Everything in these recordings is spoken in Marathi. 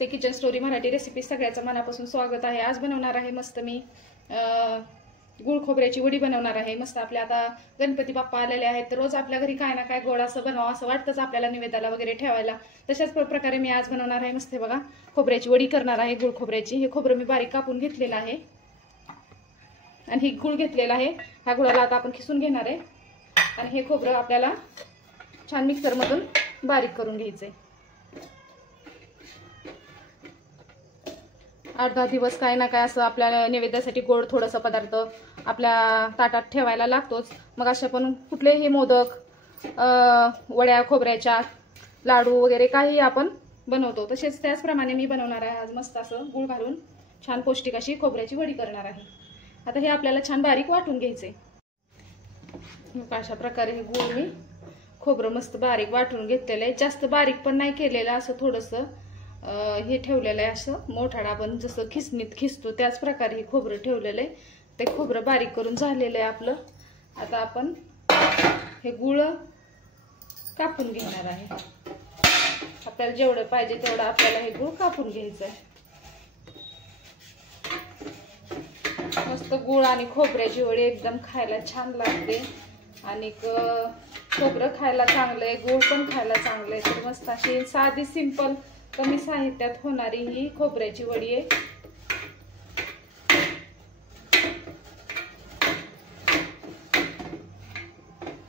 नमस्ते. किचन स्टोरी मराठी रेसिपी सगळ्याचं मनापासून स्वागत आहे. आज बनवणार आहे मस्त मी गुळ खोबऱ्याची वडी बनवणार आहे. मस्त आपल्या आता गणपती बाप्पा आलेले आहेत, तर रोज आपल्या घरी काय ना काय गोड असं बनावं असं वाटतंच आपल्याला निवेदाला वगैरे ठेवायला. तशाच प्रकारे मी आज बनवणार आहे मस्त बघा खोबऱ्याची वडी करणार आहे गुळ खोबऱ्याची. हे खोबरं मी बारीक कापून घेतलेलं आहे आणि ही गुळ घेतलेला आहे. ह्या गुळाला आता आपण खिसून घेणार आहे आणि हे खोबरं आपल्याला छान मिक्सरमधून बारीक करून घ्यायचंय. 8-10 दिवस काय ना काय असं आपल्याला नैवेद्यासाठी गोड थोडंसं पदार्थ आपल्या ताटात ठेवायला लागतोच. मग अशा पण कुठलेही मोदक, वड्या खोबऱ्याच्या, लाडू वगैरे काही आपण बनवतो. तसेच त्याचप्रमाणे मी बनवणार आहे आज मस्त असं गुळ घालून छान पौष्टिक अशी खोबऱ्याची वडी करणार आहे. आता हे आपल्याला छान बारीक वाटून घ्यायचंय. अशा प्रकारे हे गुळ मी खोबरं मस्त बारीक वाटून घेतलेलं आहे. जास्त बारीक पण नाही केलेलं, असं थोडंसं हे ठेवलेलं आहे. असं मोठाडा आपण जसं खिसणीत खिसतो त्याच प्रकारे हे खोबरं ठेवलेलं आहे. ते खोबरं बारीक करून झालेलं आहे आपलं. आता आपण हे गुळ कापून घेणार आहे. आपल्याला जेवढं पाहिजे तेवढं आपल्याला हे गुळ कापून घ्यायचं आहे. मस्त गुळ आणि खोबऱ्याची वडी एकदम खायला छान लागते आणि खोबरं खायला चांगलं आहे, गुळ पण खायला चांगलं आहे. तर मस्त अशी साधी सिंपल कमी साहित्यात होणारी ही खोबऱ्याची वडी आहे.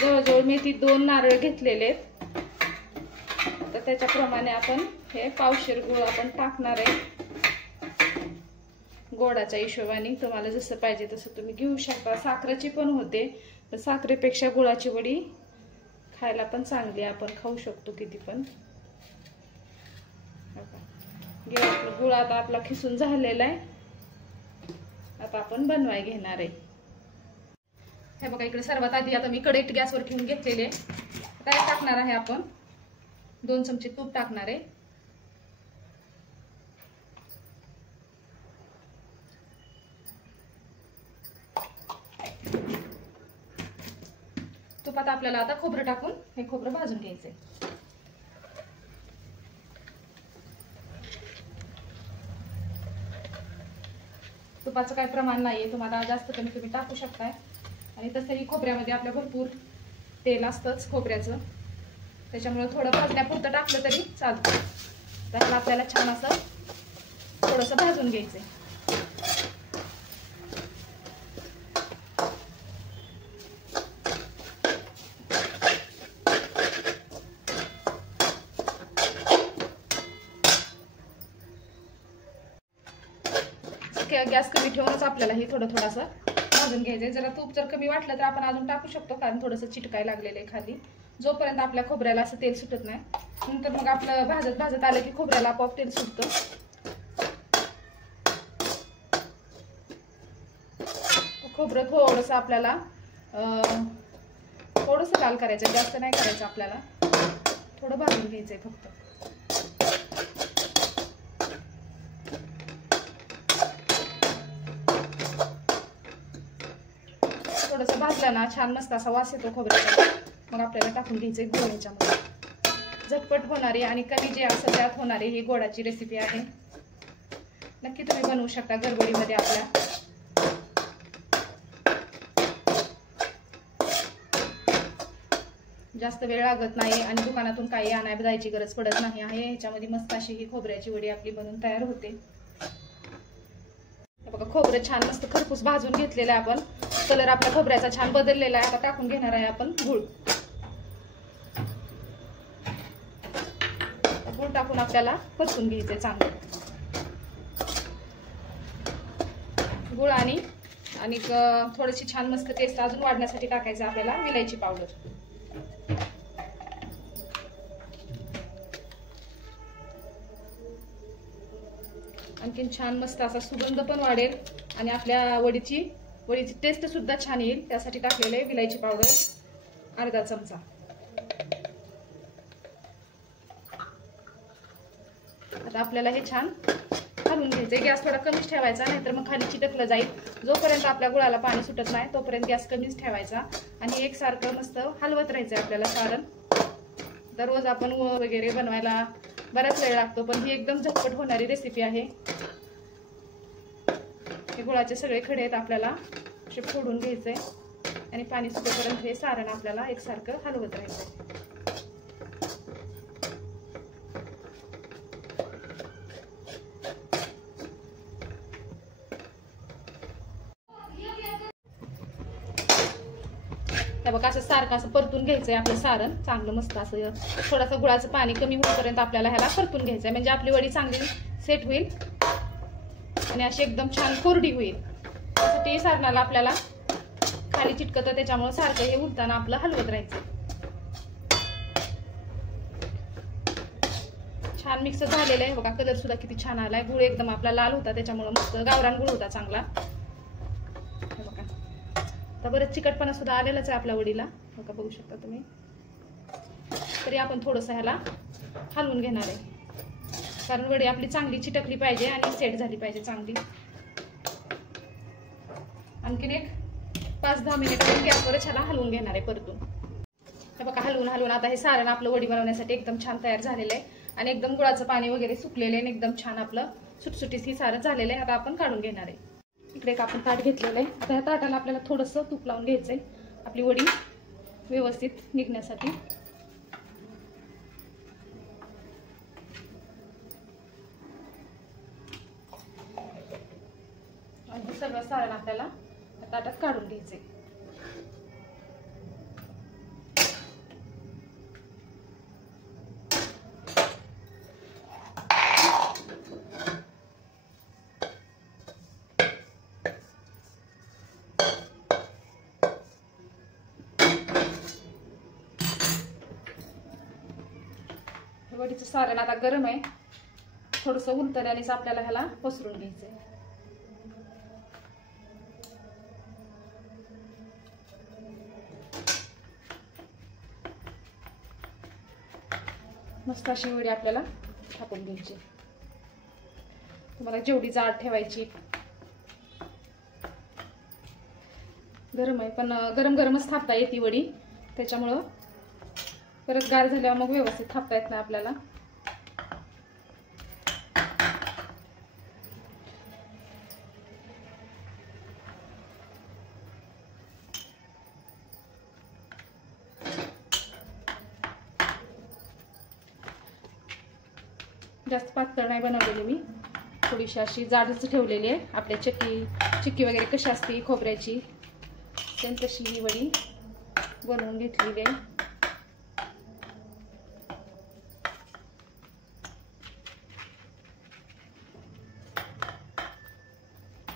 जवळजवळ मी 2 नारळ घेतलेले आहेत, तर त्याच्याप्रमाणे आपण हे पावशेर गुळ आपण टाकणार आहे. गोडाच्या हिशोबाने तुम्हाला जसं पाहिजे तसं तुम्ही घेऊ शकता. साखरेची पण होते, पण साखरेपेक्षा गुळाची वडी खायला पण चांगली, आपण खाऊ शकतो किती पण. गुळ आता आपला खिसून झालेला आहे. आता आपण बनवाय घेणार आहे. हे बघा इकडे सर्वात आधी आता मी कढईत गॅसवर ठेवून घेतलेले. काय टाकणार आहे आपण 2 चमचे तूप टाकणार आहे. तुपात आपल्याला आता खोबरं टाकून हे खोबरं भाजून घ्यायचंय. तुपाचं काय प्रमाण नाहीये, तुम्हाला जास्त कमी तुम्ही टाकू शकताय. आणि तसंही खोबऱ्यामध्ये आपल्या भरपूर तेल असतंच खोबऱ्याचं, त्याच्यामुळे थोडं भाजण्यापुरतं टाकलं तरी चालतं. त्याला आपल्याला छान असं थोडंसं भाजून घ्यायचंय. गॅस कमी ठेवूनच आपल्याला हे थोडंसं भाजून घ्यायचंय. जरा तूप जर कमी वाटलं तर आपण अजून टाकू शकतो, कारण थोडंसं चिटकाय लागलेलं आहे खाली. जोपर्यंत आपल्या खोबऱ्याला असं तेल सुटत नाही, नंतर मग आपलं भाजत आलं की खोबऱ्याला आपोआप तेल सुटतं. खोबरं थोडंसं आपल्याला थोडंसं लाल करायचं, जास्त नाही करायचं आपल्याला. थोडं भाजून घ्यायचंय फक्त. थोडंसं भाजलं ना छान मस्त असा वास येतो खोबऱ्याचा. मग आपल्याला टाकून घ्यायचंय गुळ ह्याच्यामध्ये. झटपट होणारी आणि कमी जे असं त्यात होणारी ही गोडाची रेसिपी आहे. नक्की तुम्ही बनवू शकता गडबडीमध्ये आपल्या. जास्त वेळ लागत नाही आणि दुकानातून काही आणायला जायची गरज पडत नाही आहे. ह्याच्यामध्ये मस्त अशी ही खोबऱ्याची वडी आपली बनवून तयार होते. बघा खोबरं छान मस्त खरपूस भाजून घेतलेलं आहे आपण. कलर आपल्या खोबऱ्याचा छान बदललेला आहे. आता टाकून घेणार आहे आपण गुळ. गुळ टाकून आपल्याला परतून घ्यायचंय चांगलं. गुळ आणि थोडीशी छान मस्त टेस्ट अजून वाढण्यासाठी टाकायचं आपल्याला विलायची पावडर. आणखीन छान मस्त असा सुगंध पण वाढेल आणि आपल्या वडीची टेस्ट सुद्धा छान येईल, त्यासाठी टाकलेलं आहे विलायची पावडर अर्धा चमचा. आता आपल्याला हे छान हलवून घ्यायचंय. गॅस थोडा कमीच ठेवायचा, नाहीतर मग खाली चिटकलं जाईल. जोपर्यंत आपल्या गुळाला पाणी सुटत नाही तोपर्यंत गॅस कमीच ठेवायचा आणि एकसारखं मस्त हलवत राहायचंय आपल्याला सारण. दररोज आपण वगैरे बनवायला बराच वेळ लागतो, पण ही एकदम झटपट होणारी रेसिपी आहे। हे गुळाचे सगळे खडे आहेत आपल्याला असे फोडून घ्यायचे आणि पाणी सुटेपर्यंत हे सारण आपल्याला एकसारखं हलवत राहायचं। बघा असं सारखं असं परतून घ्यायचंय आपलं सारण चांगलं मस्त असं थोडंसं गुळाचं पाणी कमी होईपर्यंत आपल्याला ह्याला परतून घ्यायचंय, म्हणजे आपली वडी चांगली सेट होईल आणि अशी एकदम छान कोरडी होईल। त्यासाठी सारणाला आपल्याला खाली चिटकतं, त्याच्यामुळे सारखं हे उलताना आपलं हलवत राहायचं। छान मिक्स झालेलं आहे बघा, कलर सुद्धा किती छान आलाय। गुळ एकदम आपला लाल होता, त्याच्यामुळे मस्त गावरान गुळ होता चांगला। आता बरंच चिकटपणा सुद्धा आलेलाच आहे आपल्या वडीला, बघा बघू शकता तुम्ही। तरी आपण थोडंसं ह्याला हलवून घेणार आहे, कारण वडी आपली चांगली चिटकली पाहिजे आणि सेट झाली पाहिजे चांगली। आणखीन एक 5-10 मिनिट आपण गॅसवरच ह्याला हलवून घेणार आहे परतून। हे बघा हलवून हलवून आता हे सारण आपलं वडी बनवण्यासाठी एकदम छान तयार झालेलं आहे आणि एकदम गुळाचं पाणी वगैरे सुकलेलं आहे आणि एकदम छान आपलं सुटसुटीत ही सारण झालेलं आहे। आता आपण काढून घेणार आहे। इकडे एक आपण ताट घेतलेलं आहे, आता ह्या ताटाला आपल्याला थोडंसं तूप लावून घ्यायचंय आपली वडी व्यवस्थित निघण्यासाठी। आणि सगळं सारण आपल्याला ताटात काढून घ्यायचंय। वडीचं सारण आता गरम आहे, थोडंसं उलतल्यानेच आपल्याला ह्याला पसरून घ्यायचंय। मस्त अशी वडी आपल्याला थापून घ्यायची। तुम्हाला जेवढी जाड ठेवायची, गरम आहे पण गरम गरमच थापता येते वडी, त्याच्यामुळं परत गार झाल्यावर मग व्यवस्थित थापता येत नाही आपल्याला। जास्त पातळ नाही बनवलेली मी, थोडीशी अशी जाडच ठेवलेली आहे। आपल्या चिक्की वगैरे कशी असते खोबऱ्याची सेम तशी ही वडी बनवून घेतलेली आहे।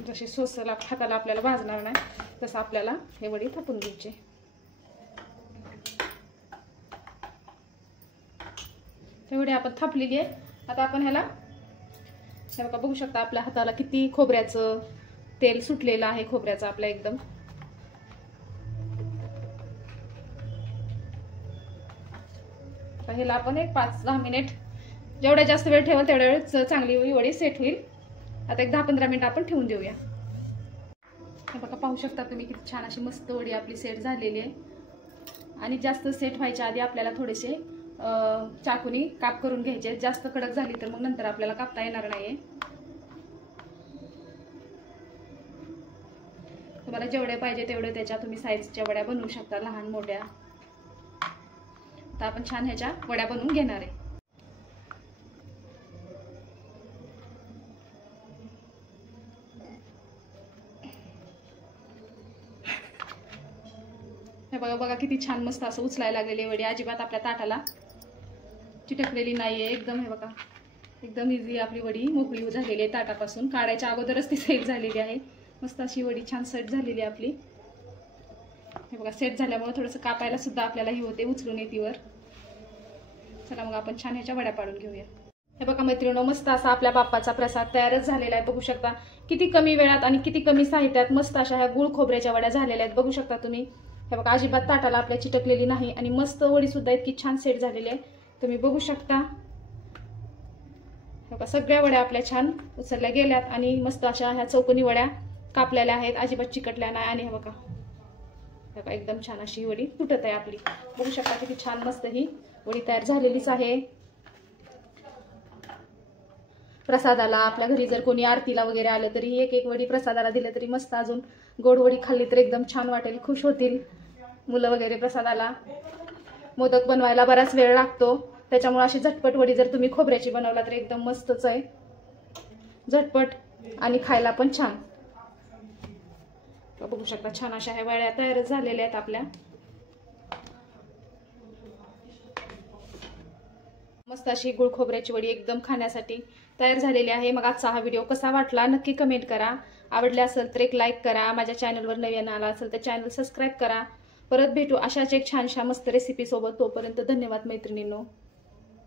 जशी सोसाला हाताला आपल्याला भाजणार नाही तसं आपल्याला हे वडी थापून घ्यायची। हे वडी आपण थापलेली आहे। आता आपण ह्याला हे बघा बघू शकता आपल्या हाताला किती खोबऱ्याचं तेल सुटलेलं आहे खोबऱ्याचं आपल्या एकदम। आता ह्याला आपण एक 5-10 मिनिट, जेवढा जास्त वेळ ठेवाल तेवढ्या वेळ चांगली वडी सेट होईल। आता एक 10-15 मिनिट आपण ठेवून देऊया। हे बघा पाहू शकता तुम्ही किती छान अशी मस्त वडी आपली सेट झालेली आहे। आणि जास्त सेट व्हायच्या आधी आपल्याला थोडेसे चाकूनी काप करून घ्यायचे, जास्त कडक झाली तर मग नंतर आपल्याला कापता येणार नाहीये। तुम्हाला जेवढे पाहिजे तेवढे त्याच्या तुम्ही साईजच्या वड्या बनवू शकता, लहान मोठ्या। आता आपण छान ह्याच्या वड्या बनवून घेणार आहे। हे बघा बघा किती छान मस्त असं उचलायला लागलेली वडी, अजिबात आपल्या ताटाला चिटकलेली नाहीये एकदम। हे बघा एकदम इझी आपली वडी मोकळी झालेली आहे ताटापासून, काढायच्या अगोदरच ती सेट झालेली आहे। मस्त अशी वडी छान सेट झालेली आहे आपली। हे बघा सेट झाल्यामुळे थोडंसं कापायला सुद्धा आपल्याला ही होते, उचलून येते वर। चला मग आपण छान ह्याच्या वड्या पाडून घेऊया। हे बघा मैत्रिणींनो मस्त असा आपल्या बाप्पाचा प्रसाद तयारच झालेला आहे। बघू शकता किती कमी वेळात आणि किती कमी साहित्यात मस्त अशा ह्या गुळ खोबऱ्याच्या वड्या झालेल्या आहेत, बघू शकता तुम्ही। हे बघा अजिबात ताटाला आपल्या चिटकलेली नाही आणि मस्त वडी सुद्धा इतकी छान सेट झालेली आहे, तुम्ही बघू शकता। हे बघा सगळ्या वड्या आपल्या छान उचलल्या गेल्यात आणि मस्त अशा ह्या चौकोनी वड्या कापलेल्या आहेत, अजिबात चिकटल्या नाही। आणि हे बघा एकदम छान अशी वडी तुटत आहे आपली, बघू शकता किती छान मस्त ही वडी तयार झालेलीच आहे। प्रसादाला आपल्या घरी जर कोणी आरतीला वगैरे आलं तरी एक एक वडी प्रसादाला दिलं तरी मस्त, अजून गोड वडी खाल्ली तर एकदम छान वाटेल, खुश होतील मुलं वगैरे प्रसादाला. मोदक बनवायला बराच वेळ लागतो, त्याच्यामुळे अशी झटपट वडी जर तुम्ही खोबऱ्याची बनवला तर एकदम मस्तच आहे, झटपट आणि खायला पण छान. बघू शकता छान अशा ह्या वड्या तयार झालेल्या आहेत आपल्या. मस्त अशी गुळ खोबऱ्याची वडी एकदम खाण्यासाठी तयार झालेली आहे. मग आजचा हा व्हिडिओ कसा वाटला नक्की कमेंट करा. आवडले असेल तर एक लाईक करा. माझ्या चॅनलवर नवीन आला असेल तर चॅनल सबस्क्राईब करा. परत भेटू अशाच एक छानशा मस्त रेसिपी सोबत. तोपर्यंत धन्यवाद मैत्रिणींनो.